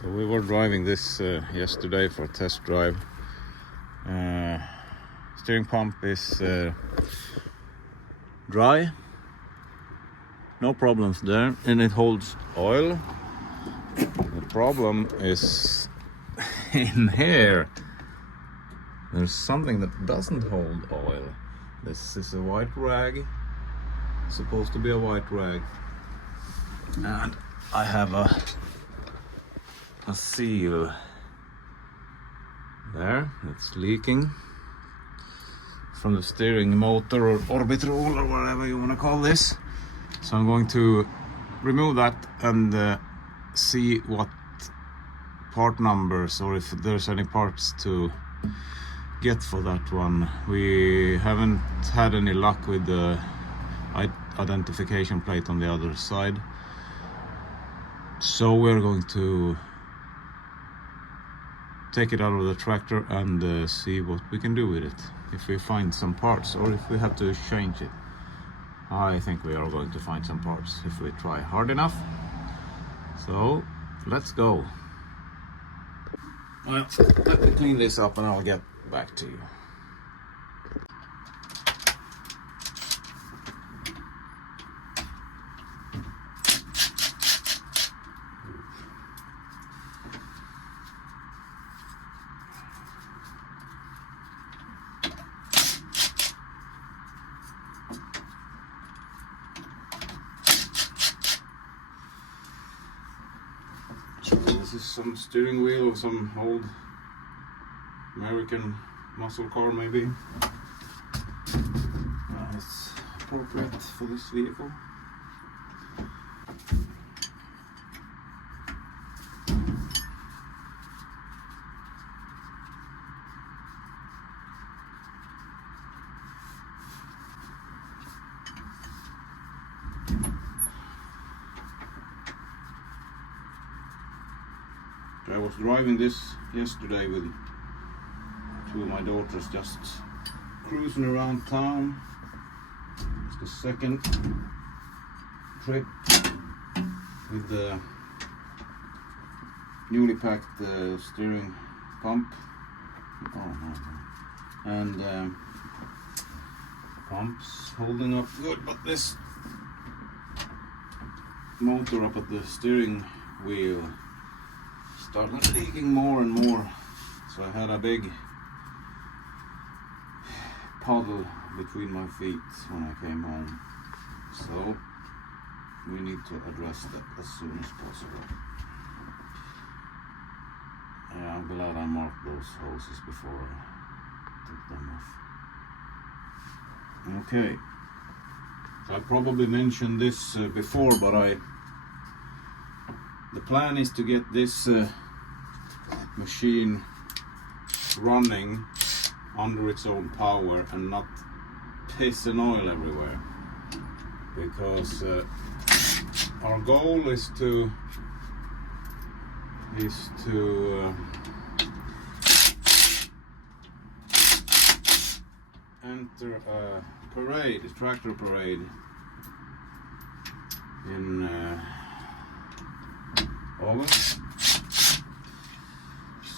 So we were driving this yesterday for a test drive. Steering pump is dry, no problems there, and it holds oil. The problem is in here. There's something that doesn't hold oil. This is a white rag, supposed to be a white rag, and I have a seal there. It's leaking from the steering motor or orbit roll or whatever you want to call this. So I'm going to remove that and see what part numbers or if there's any parts to get for that one. We haven't had any luck with the identification plate on the other side, so we're going to take it out of the tractor and see what we can do with it, if we find some parts or if we have to change it. I think we are going to find some parts if we try hard enough. So let's go. Well, let me clean this up and I'll get back to you. This is some steering wheel of some old American muscle car, maybe. It's appropriate for this vehicle. I was driving this yesterday with two of my daughters, just cruising around town. It's the second trip with the newly packed steering pump. And pump's holding up good, but this motor up at the steering wheel started leaking more and more, so I had a big puddle between my feet when I came home. So we need to address that as soon as possible. Yeah, I'm glad I marked those hoses before I took them off. Okay, I probably mentioned this before, but the plan is to get this machine running under its own power and not piss and oil everywhere, because our goal is to enter a parade, a tractor parade in August.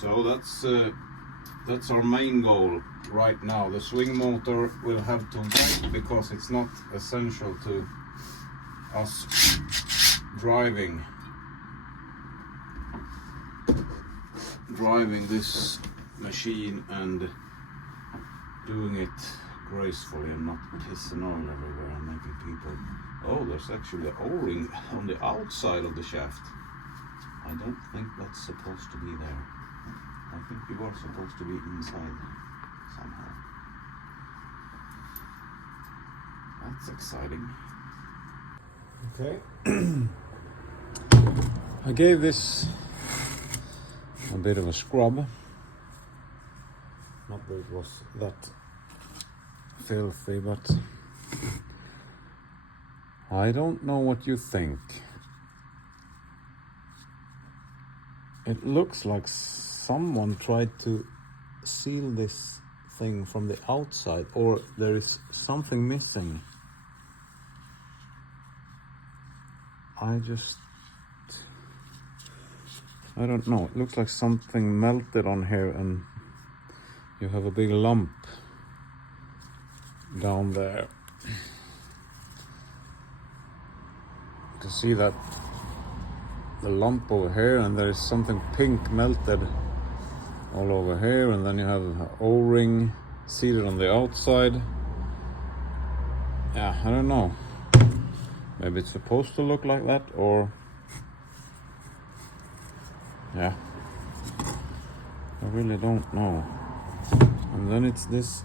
So that's our main goal right now. The swing motor will have to wait because it's not essential to us driving this machine and doing it gracefully and not pissing oil everywhere and making people. Oh, there's actually an O-ring on the outside of the shaft. I don't think that's supposed to be there. I think you are supposed to be inside somehow. That's exciting. Okay. I gave this a bit of a scrub. Not that it was that filthy, but I don't know what you think. It looks like someone tried to seal this thing from the outside, or there is something missing. I just I don't know, it looks like something melted on here and you have a big lump down there. To see that the lump over here, and there is something pink melted all over here, and then you have an O-ring seated on the outside. Yeah, I don't know. Maybe it's supposed to look like that, or yeah, I really don't know. And then it's this,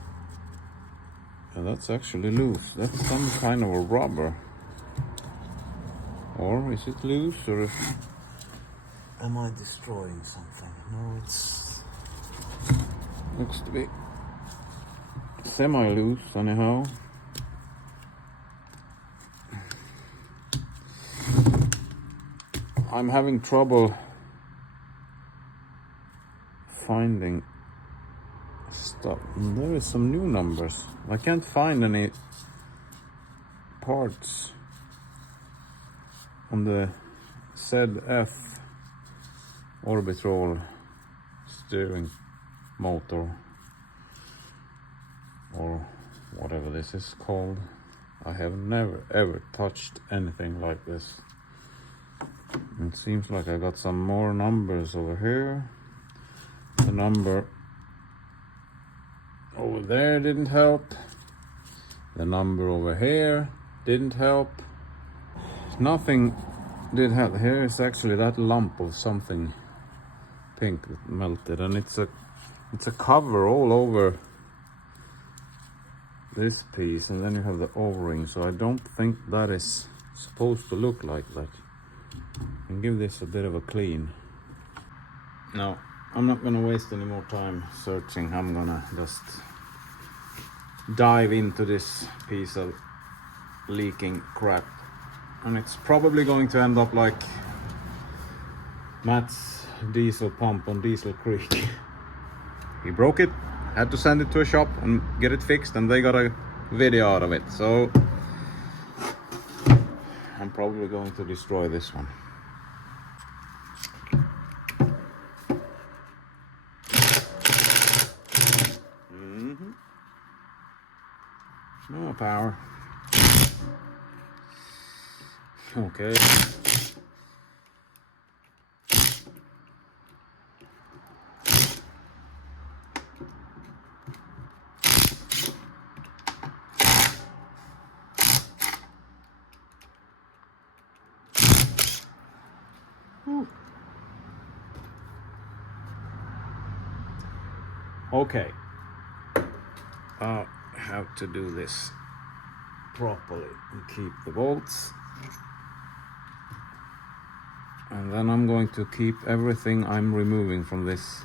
yeah, that's actually loose. That's some kind of a rubber. Or is it loose, or am I destroying something? No, it's looks to be semi-loose anyhow. I'm having trouble finding stuff. There is some new numbers. I can't find any parts on the ZF orbital steering motor, or whatever this is called. I have never ever touched anything like this. It seems like I got some more numbers over here. The number over there didn't help. The number over here didn't help. Nothing did help. Here is actually that lump of something pink that melted, and it's a cover all over this piece, and then you have the O-ring, so I don't think that is supposed to look like that. And give this a bit of a clean. No, I'm not gonna waste any more time searching. I'm gonna just dive into this piece of leaking crap, and it's probably going to end up like Matt's diesel pump on Diesel Creek. He broke it, had to send it to a shop and get it fixed, and they got a video out of it, so I'm probably going to destroy this one. No power. Okay. Okay. Have to do this properly and keep the bolts, and then I'm going to keep everything I'm removing from this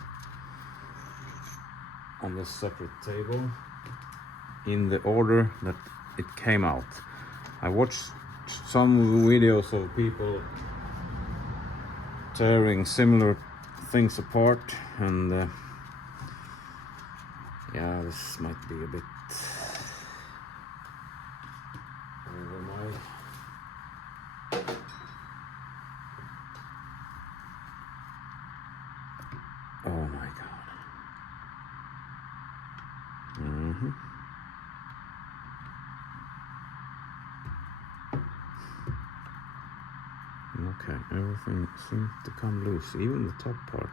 on the separate table in the order that it came out. I watched some videos of people tearing similar things apart, and yeah, this might be a bit over my... Oh my god. Okay, everything seems to come loose, even the top part.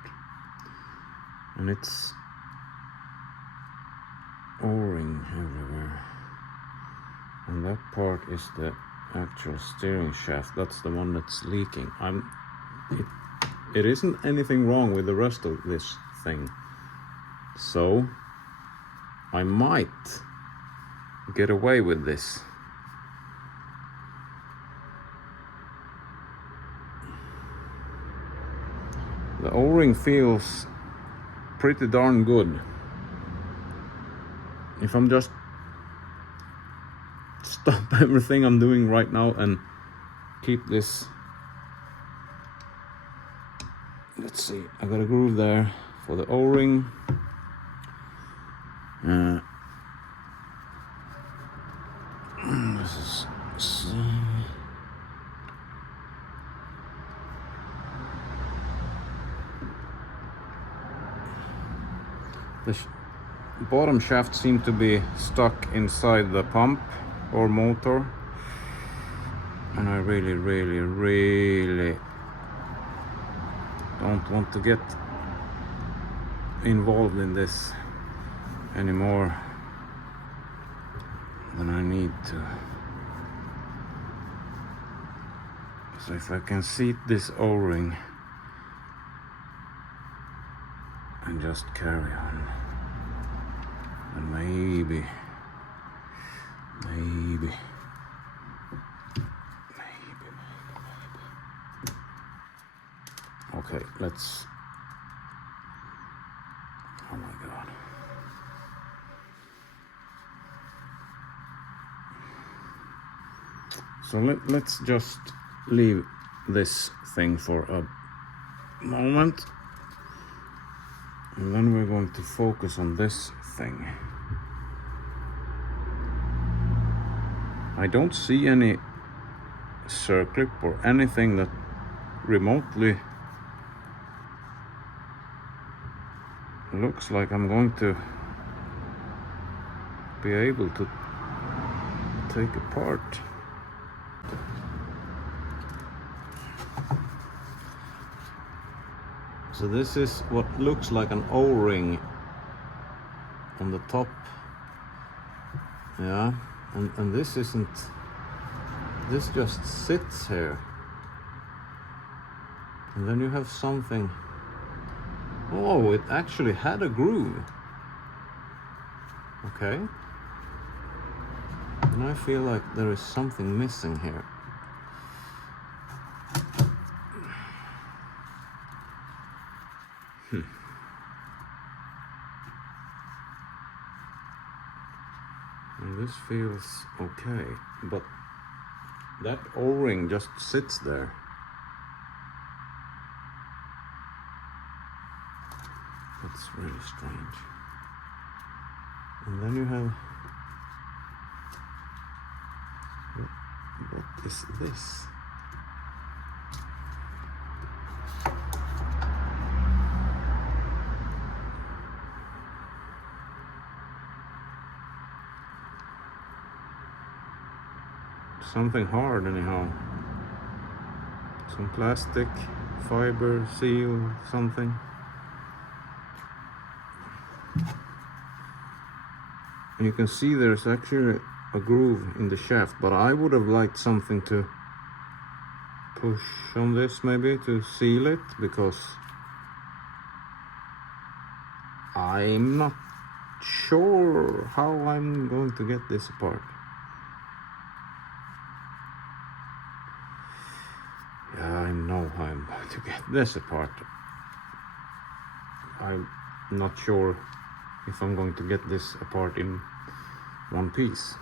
And it's O-ring everywhere, and that part is the actual steering shaft. That's the one that's leaking. It isn't anything wrong with the rest of this thing, so I might get away with this. The O-ring feels pretty darn good. If I'm just stop everything I'm doing right now and keep this. Let's see, I got a groove there for the O-ring. This is The bottom shaft seemed to be stuck inside the pump or motor, and I really don't want to get involved in this anymore than I need to. So if I can seat this O-ring and just carry on, and maybe okay, let's, oh my god. So let's just leave this thing for a moment, and then we're going to focus on this thing. I don't see any circlip or anything that remotely looks like I'm going to be able to take apart. So this is what looks like an O-ring on the top. Yeah, and this isn't, this just sits here. And then you have something, oh, it actually had a groove. Okay. And I feel like there is something missing here. And this feels okay, but that O-ring just sits there. That's really strange. And then you have, what is this? Something hard anyhow. Some plastic, fiber, seal, something. And you can see there's actually a groove in the shaft, but I would have liked something to push on this maybe to seal it, because I'm not sure how I'm going to get this apart. Yeah, I know how I'm going to get this apart. I'm not sure if I'm going to get this apart in one piece.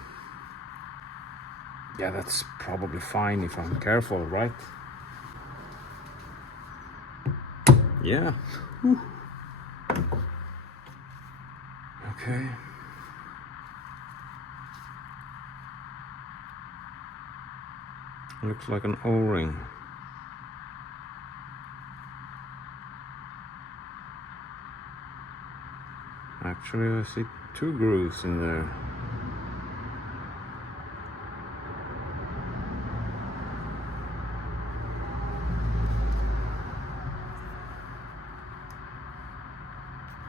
Yeah, that's probably fine if I'm careful, right? Yeah. Whew. Okay. Looks like an O-ring. Actually, I see two grooves in there.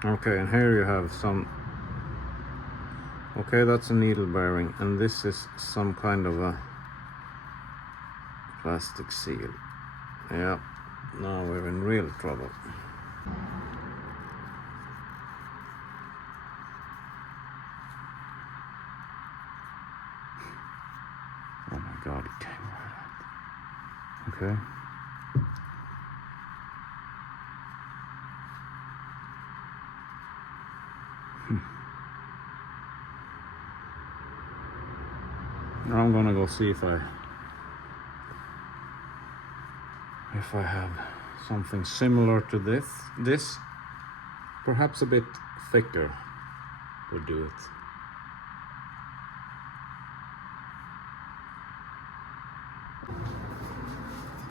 Okay, and here you have some, okay, that's a needle bearing, and this is some kind of a plastic seal. Yeah, now we're in real trouble. Oh my god, it came right out. Okay. Now I'm gonna go see if I have something similar to this, perhaps a bit thicker would do it.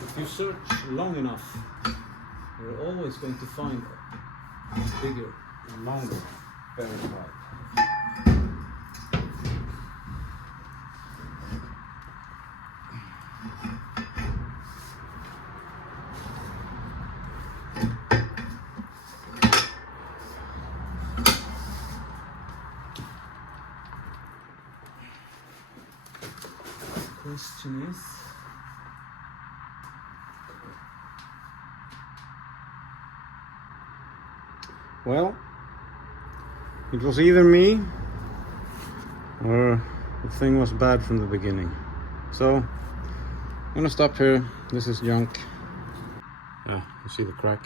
If you search long enough, you're always going to find bigger and longer very smart. Question is, well, it was either me or the thing was bad from the beginning. So I'm gonna stop here. This is junk. Yeah, you see the crack.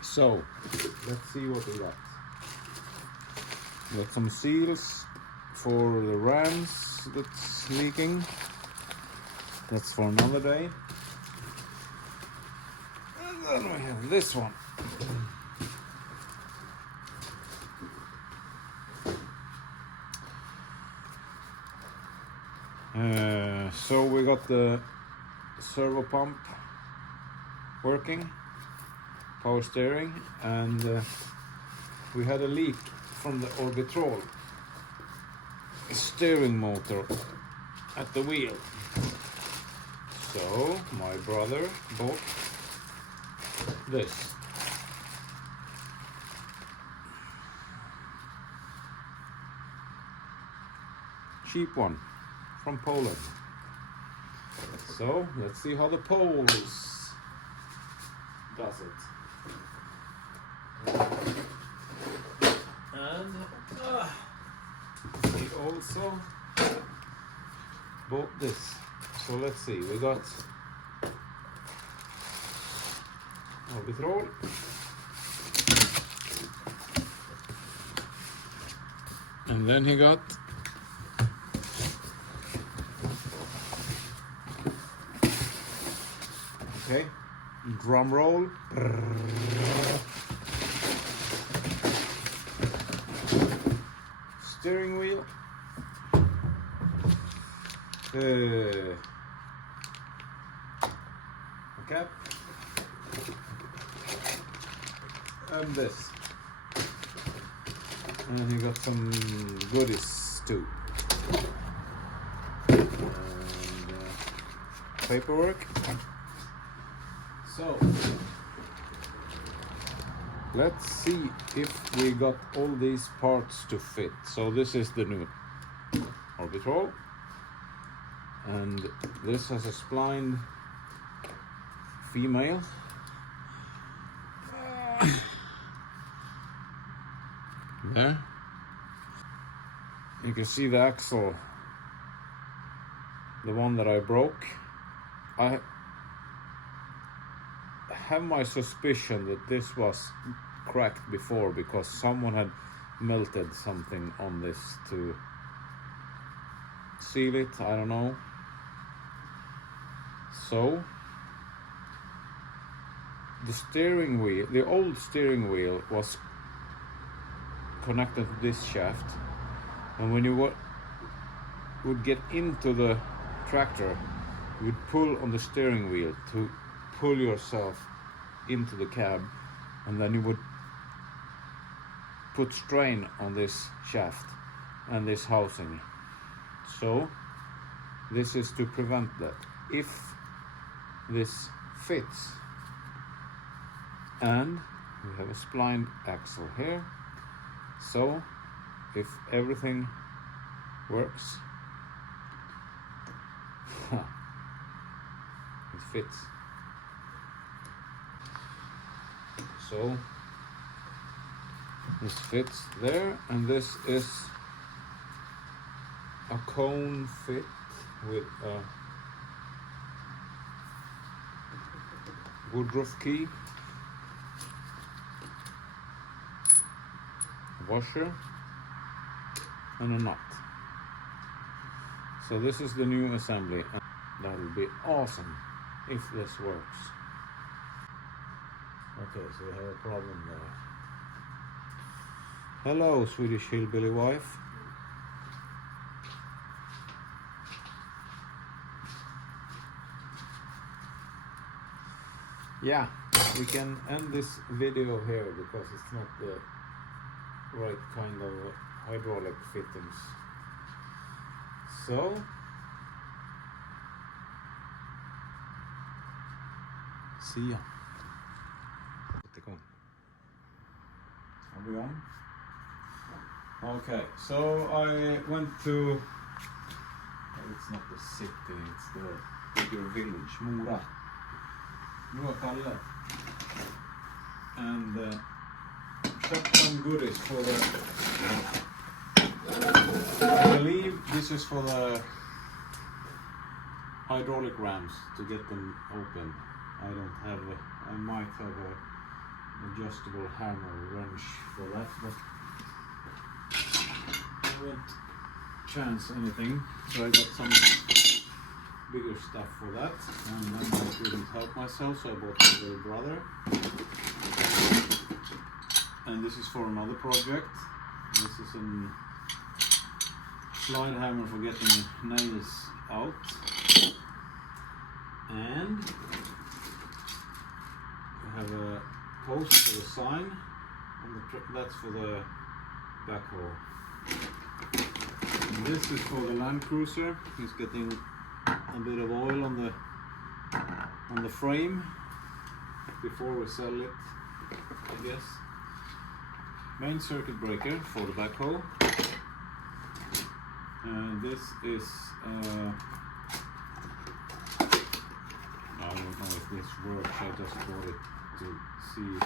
So let's see what we got. We got some seals for the rams that's leaking. That's for another day. And then we have this one. So we got the servo pump working, power steering, and we had a leak from the orbitrol steering motor at the wheel. So my brother bought this. Cheap one from Poland. So let's see how the Poles does it. And we also bought this. So let's see, we got orbitrol, and then he got okay, drum roll. Steering wheel. Cap. And this. And you got some goodies too. And paperwork. So let's see if we got all these parts to fit. So this is the new orbitrol, and this has a splined female. There. You can see the axle, the one that I broke. I have my suspicion that this was cracked before because someone had melted something on this to seal it. I don't know. So the steering wheel, the old steering wheel was connected to this shaft, and when you would get into the tractor, you would pull on the steering wheel to pull yourself into the cab, and then you would put strain on this shaft and this housing. So this is to prevent that. If this fits, and we have a splined axle here, so if everything works, it fits. So this fits there, and this is a cone fit with a Woodruff key, washer, and a nut. So this is the new assembly, and that will be awesome if this works. Okay, so we have a problem there. Hello, Swedish hillbilly wife. Yeah, we can end this video here because it's not the right kind of hydraulic fittings. So see ya. Are we on? Okay, so I went to, it's not the city, it's the bigger village, Mora, and got some goodies for the, I believe this is for the hydraulic rams to get them open. I don't have I might have a adjustable hammer wrench for that, but I won't chance anything, so I got some bigger stuff for that, and then I couldn't help myself, so I bought my little brother. And this is for another project. This is a slide hammer for getting nails out, and we have a post for the sign, and that's for the backhoe. And this is for the Land Cruiser. He's getting a bit of oil on the frame before we sell it, I guess. Main circuit breaker for the backhoe. And this is I don't know if this works. I just bought it to see if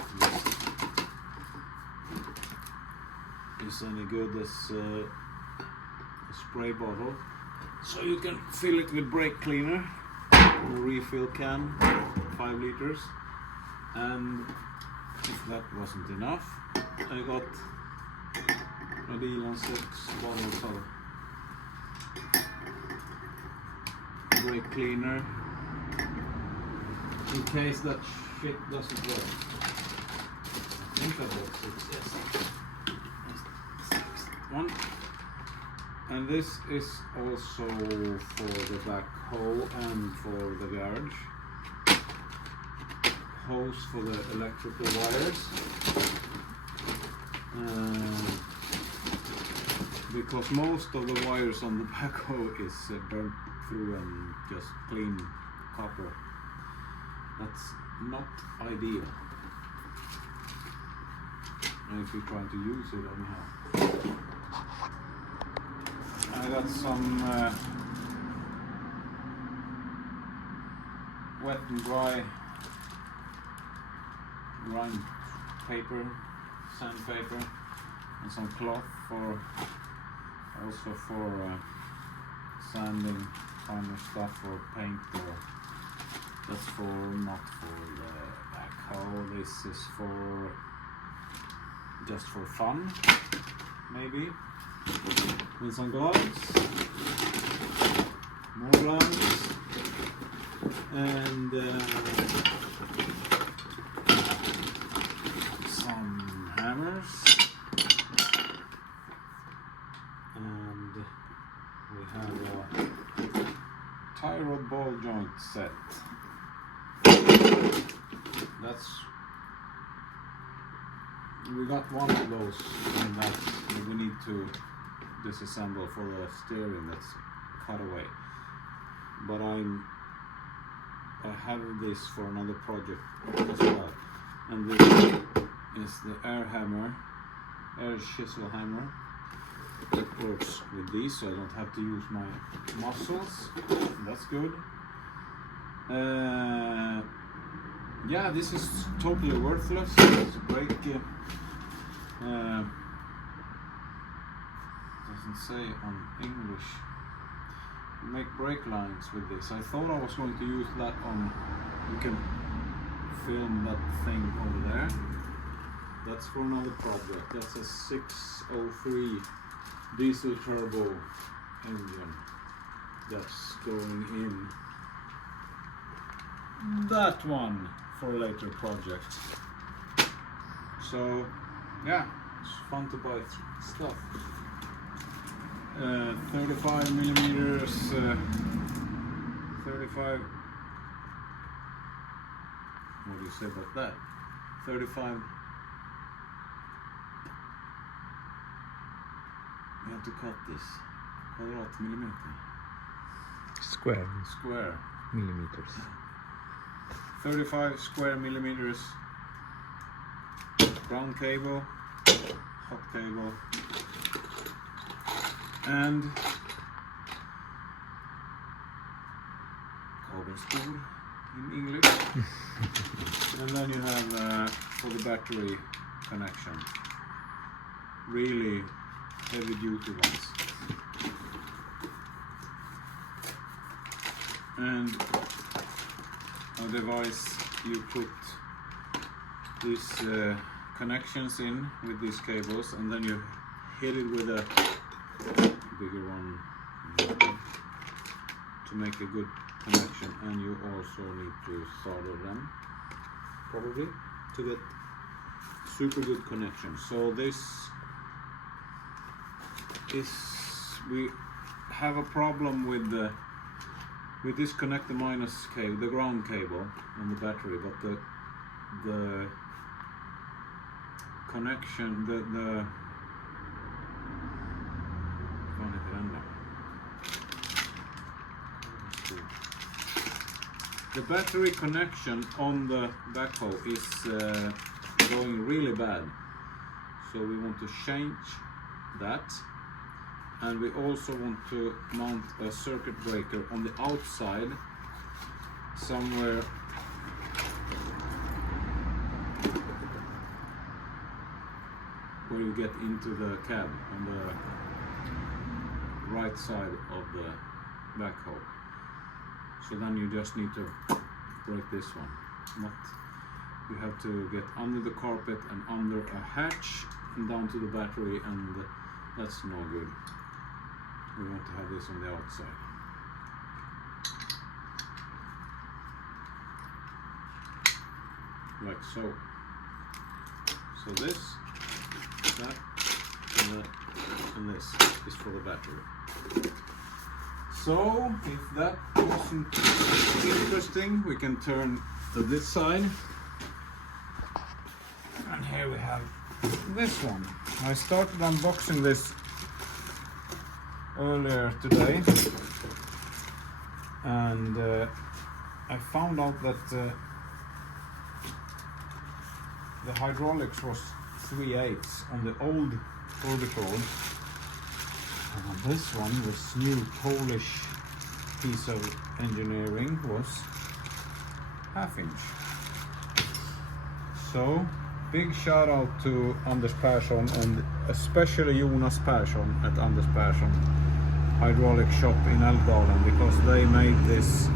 this is any good as a spray bottle. So you can fill it with brake cleaner, a refill can, 5 liters. And if that wasn't enough, I got a deal on 6 bottles of brake cleaner in case that shit doesn't work. I think I bought 6, yes. 1. And this is also for the backhoe and for the garage. Hose for the electrical wires. Because most of the wires on the backhoe is burnt through and just clean copper. That's not ideal if you're trying to use it anyhow. I got some wet and dry grind paper, sandpaper, and some cloth for also for sanding finer stuff or paint, or just for not for the backhoe. This is for just for fun, maybe. With some gloves, more gloves, and some hammers, and we have a tie rod ball joint set. We got one of those, and that we need to disassemble for the steering that's cut away. But I have this for another project as well, and this is the air chisel hammer. It works with these, so I don't have to use my muscles. That's good. Yeah, this is totally worthless. It's a brake. Doesn't say on English. You make brake lines with this. I thought I was going to use that on. You can film that thing over there. That's for another project. That's a 603 diesel turbo engine that's going in that one for a later project. So yeah, it's fun to buy stuff. 35 millimeters, 35. What do you say about that? 35. We have to cut this. Kvadratmillimeter. Square millimeters. 35 square millimeters. Ground cable, hot cable, and kabelspor in English. And then you have for the battery connection, really heavy duty ones. And a device you put these connections in with these cables, and then you hit it with a bigger one to make a good connection. And you also need to solder them probably to get super good connection. So this is, we have a problem with this connect the minus cable, the ground cable on the battery, but the connection, the battery connection on the backhoe is going really bad, so we want to change that. And we also want to mount a circuit breaker on the outside somewhere where you get into the cab on the right side of the backhoe. So then you just need to break this one. You have to get under the carpet and under a hatch and down to the battery, and that's no good. We want to have this on the outside. Like so. So this, that, and this is for the battery. So, if that wasn't interesting, we can turn to this side. And here we have this one. I started unboxing this earlier today, and I found out that the hydraulics was 3/8 on the old orbital, and on this one, this new Polish piece of engineering, was 1/2 inch. So big shout out to Anders Persson, and especially Jonas Persson at Anders Persson Hydraulic Shop in Älvdalen, because they made this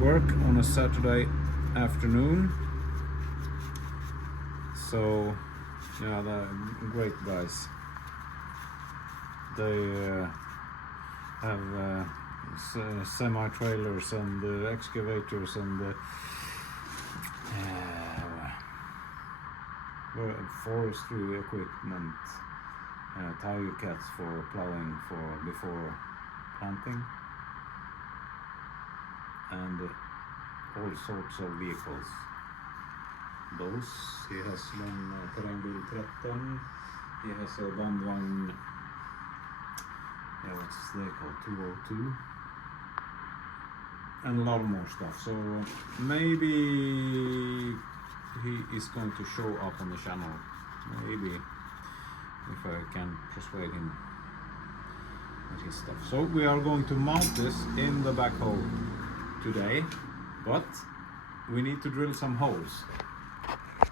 work on a Saturday afternoon. So yeah, they're great guys. They have semi-trailers and excavators and forestry equipment, tire cats for plowing before planting, and all sorts of vehicles. Those, he has one Terrangbil 13, he has a bandvagn, what's they called, 202, and a lot more stuff. So maybe he is going to show up on the channel, maybe, if I can persuade him with his stuff. So we are going to mount this in the backhoe today, but we need to drill some holes,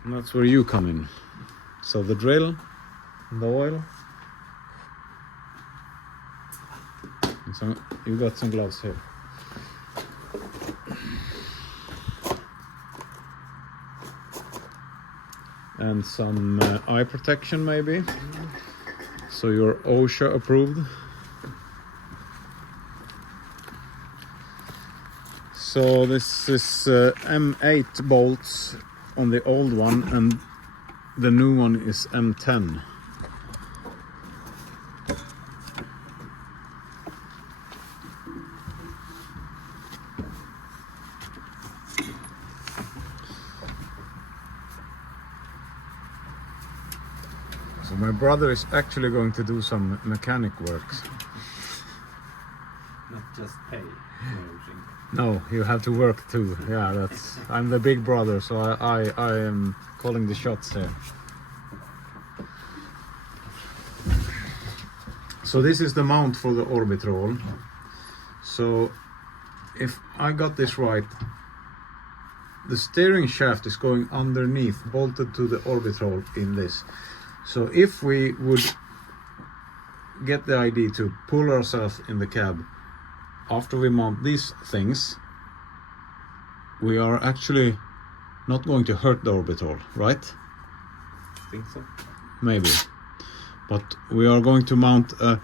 and that's where you come in. So the drill, the oil, and so you got some gloves here. And some eye protection maybe, so you're OSHA approved. So this is M8 bolts on the old one, and the new one is M10. my brother is actually going to do some mechanic works. Not just pay for everything. No, you have to work too. Yeah, that's. I'm the big brother, so I am calling the shots here. So this is the mount for the orbitrol. So if I got this right, the steering shaft is going underneath, bolted to the orbitrol in this. So if we would get the idea to pull ourselves in the cab after we mount these things, we are actually not going to hurt the orbitrol, right? I think so. Maybe. But we are going to mount a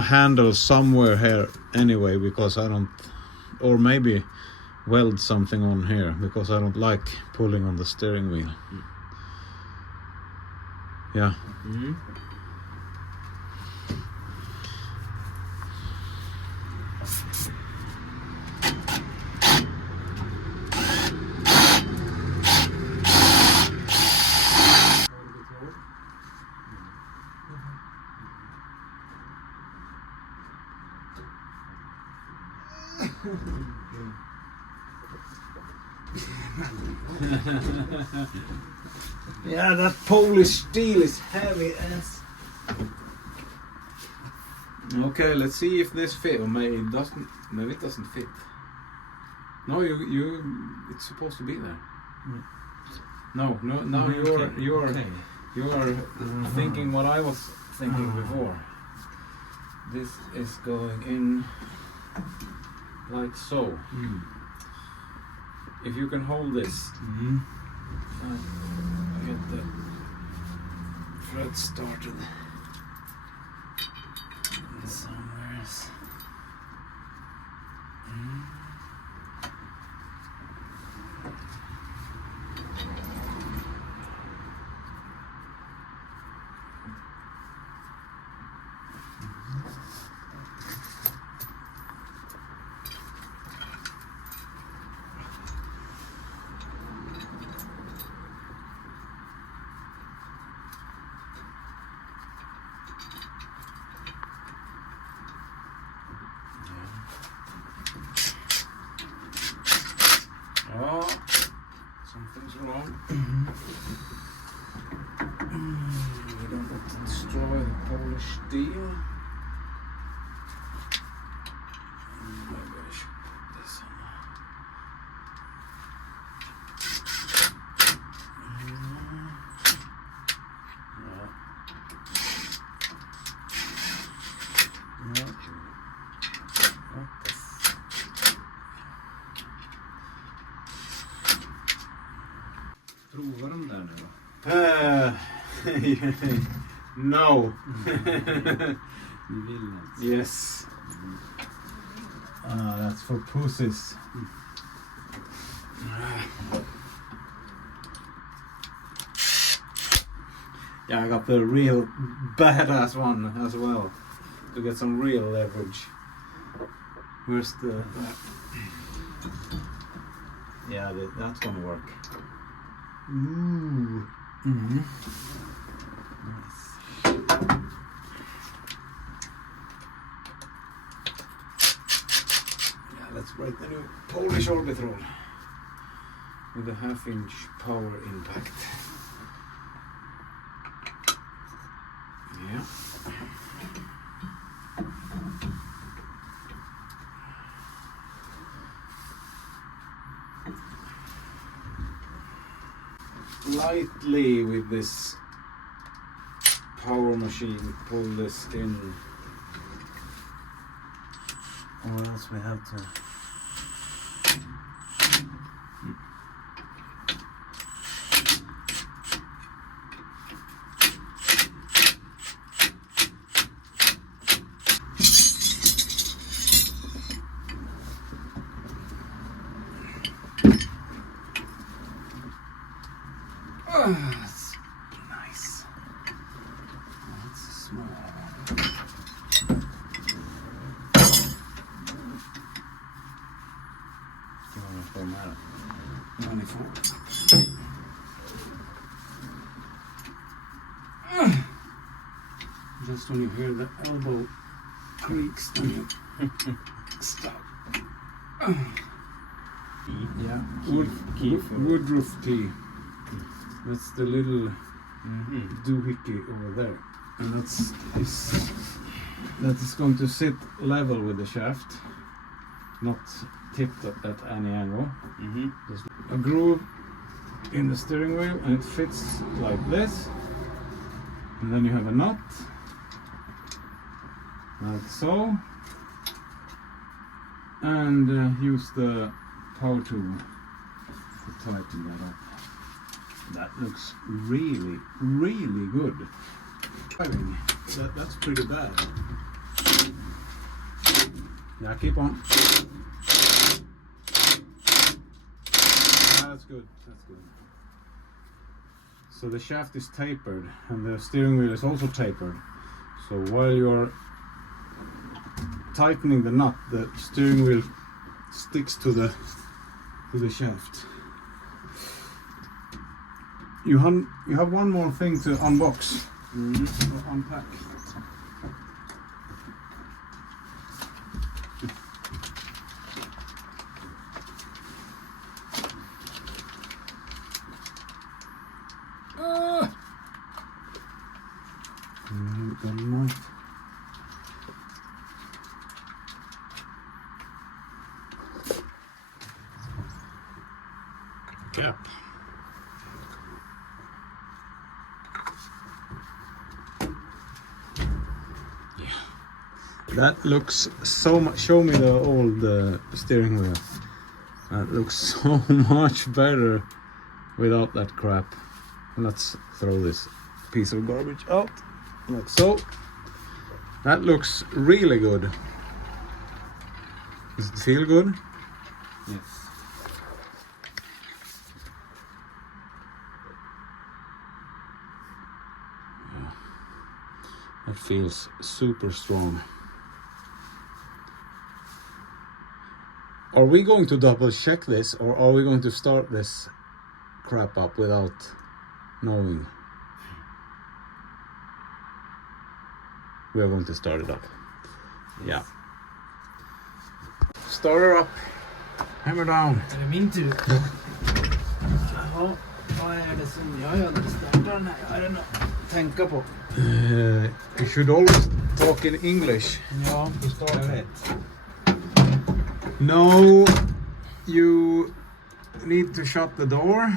handle somewhere here anyway, because I don't, or maybe weld something on here, because I don't like pulling on the steering wheel. Yeah. Mm-hmm. Yeah, that Polish steel is heavy as. Okay, let's see if this fit. Or maybe it doesn't. Maybe it doesn't fit. No, it's supposed to be there. No. Now you are thinking what I was thinking before. This is going in like so. If you can hold this, get the thread started somewhere. Oh, something's wrong. We don't want to destroy the Polish steel. Maybe I should put this on. Provar de där nu då? No. Du vill alltså? Yes. That's for pussies. Yeah, I got the real badass one as well to get some real leverage. Where's the? Yeah, that's gonna work. Ooh. Nice. Yeah, let's break the new Polish orbitrol with a 1/2-inch power impact. Yeah. Lightly with this power machine, pull this in, or else we have to. That's nice. That's small. Do you want to form that up? 24. Just when you hear the elbow creaks, then you stop. Yeah, woodruff tea. That's the little doohickey over there, and that is going to sit level with the shaft, not tipped at any angle. There's a groove in the steering wheel, and it fits like this, and then you have a nut like so, and use the power tool to tighten that up. That looks really, really good. That's pretty bad. Yeah, keep on. That's good. That's good. So the shaft is tapered, and the steering wheel is also tapered. So while you're tightening the nut, the steering wheel sticks to the shaft. You have one more thing to unbox or unpack. Got a knife. Cap. That looks so much. Show me the old steering wheel. That looks so much better without that crap. Let's throw this piece of garbage out, like so. That looks really good. Does it feel good? Yes. It feels super strong. Are we going to double check this, or are we going to start this crap up without knowing? We are going to start it up. Yeah. Start her up. Hammer down. Är det min tur? Jaha, vad är det som jag gör när jag startar den här? I don't know. Tänka på. You should always talk in English. Ja, jag vet. No, you need to shut the door.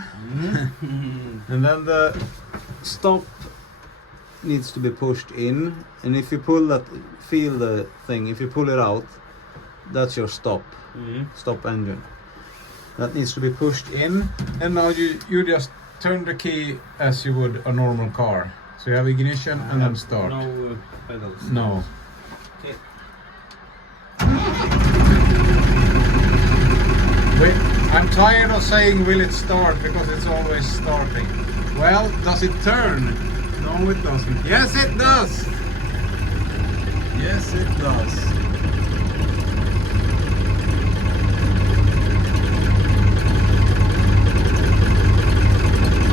And then the stop needs to be pushed in. And if you pull that, feel the thing, if you pull it out, that's your stop. Stop engine. That needs to be pushed in. And now you just turn the key as you would a normal car. So you have ignition and then start. No pedals. No. Okay. Wait, I'm tired of saying will it start because it's always starting. Well, does it turn? No, it doesn't. Yes, it does. Yes, it does.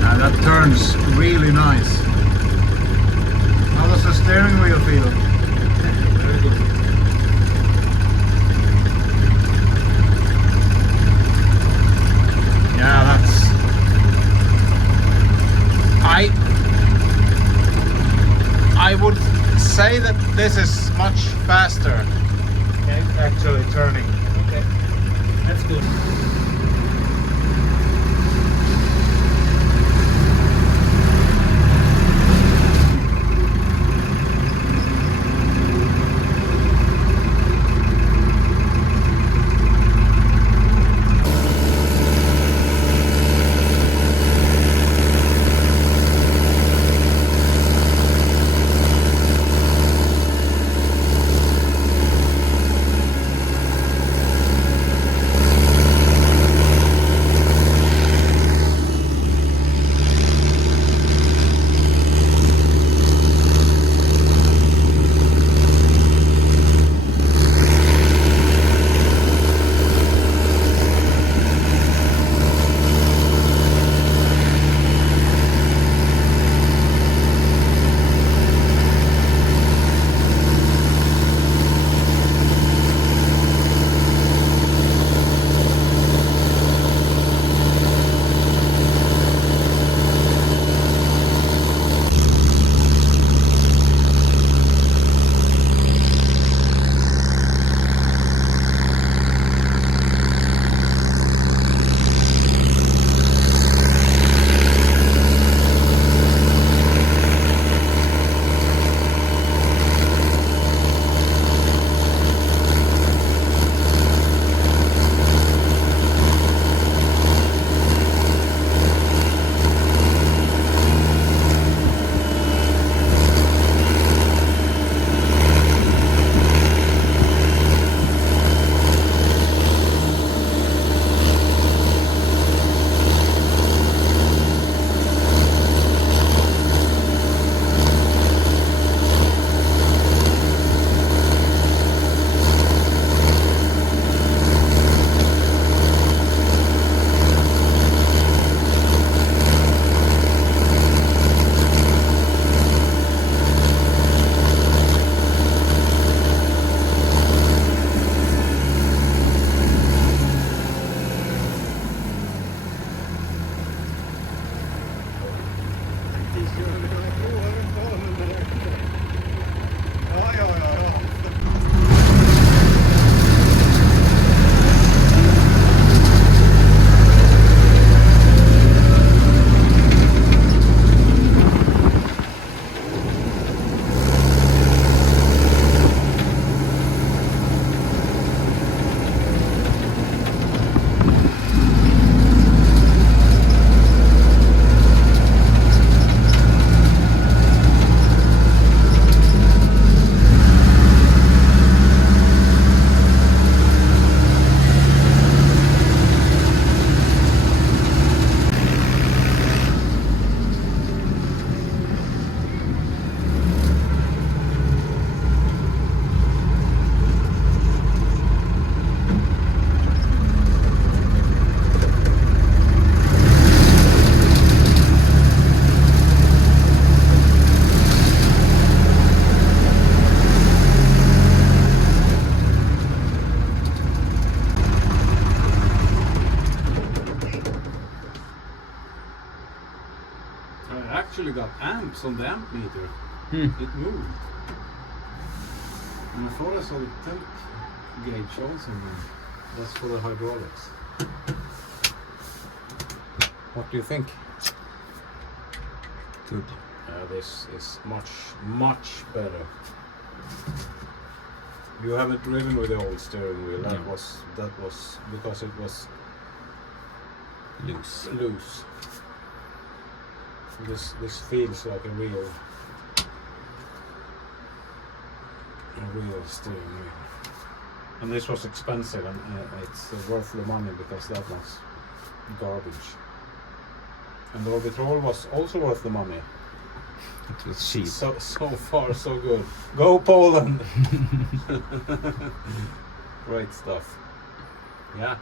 Now that turns really nice. How does the steering wheel feel? Very good. Yeah, that's... I would say that this is much faster. Okay. Actually turning. Okay. That's good. actually got amps on the amp meter. It moved. And before I saw the temp gauge also, that's for the hydraulics. What do you think? Good. This is much better. You haven't driven with the old steering wheel. That was because it was loose. This feels like a real steering wheel. And this was expensive, and it's worth the money because that was garbage. And the Orbitrol was also worth the money. It was cheap. So far, so good. Go Poland! Great stuff. Yeah.